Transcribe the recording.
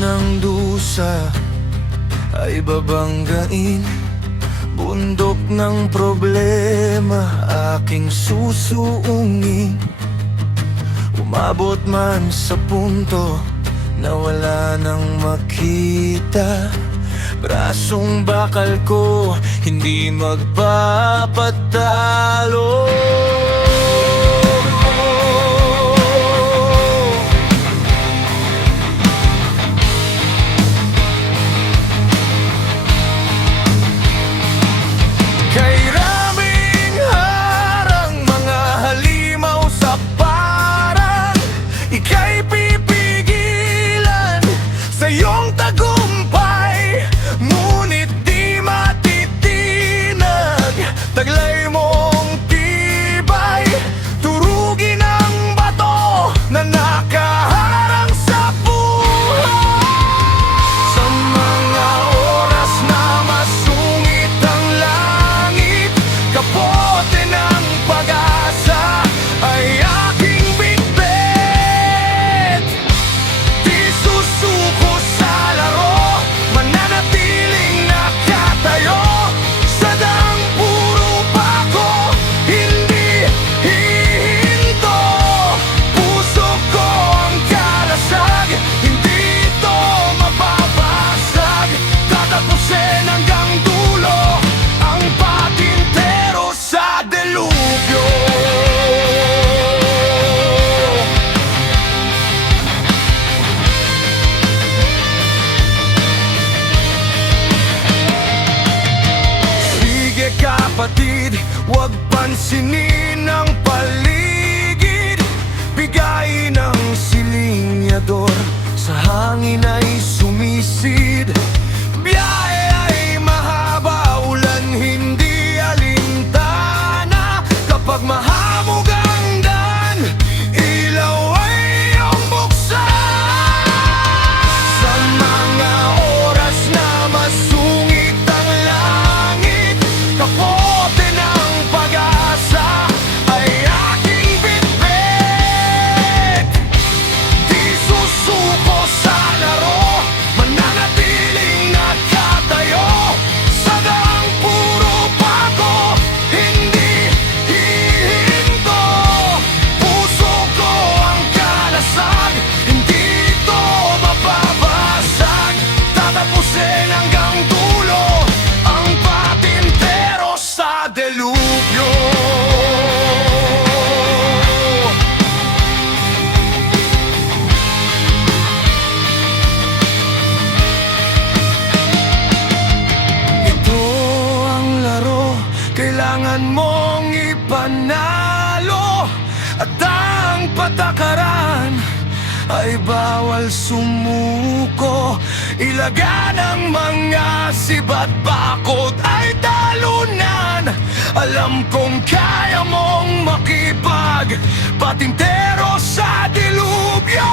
ng dusa ay babanggain. Bundok ng problema aking susuungin. Umabot man sa punto na wala nang makita, brasong bakal ko hindi magpapatalo. Iyong tagumpay, ngunit di matitinag. Taglay mong tibay, turugin ang bato na nakaharang sa buhay. Sa mga oras na masungit ang langit, kapote ng pag-asa ay aking bitbit. Di susuko sa laro, mananatiling nakatayo sa daang puro pako, hindi hihinto. Puso ko ang kalasag, hindi ito mababasag. Tatapusin hanggang dulo ang patintero sa delubyo. Kapatid, huwag pansinin ang paligid. Bigayin ang silinyador, sa hangin ay sumisid. Biyahe ay mahaba, ulan hindi alintana. Kapag mahamog ang daan, ilaw ay iyong buksan. Sa mga oras na masungit ang langit, kapote ng pag-asa ay aking bitbit. Di susuko sa laro, mananatiling nakatayo sa daang puro pako, hindi hihinto. Puso ko ang kalasag, hindi ito mababasag. Tatapusin hanggang dulo ang patintero sa delubyo. Ito ang laro, kailangan mong ipanalo. At ang patakaran ay bawal sumuko. Ilagan ang mga sibat, bakod ay talunan. Alam kong kaya mong makipag patintero sa dilubyo.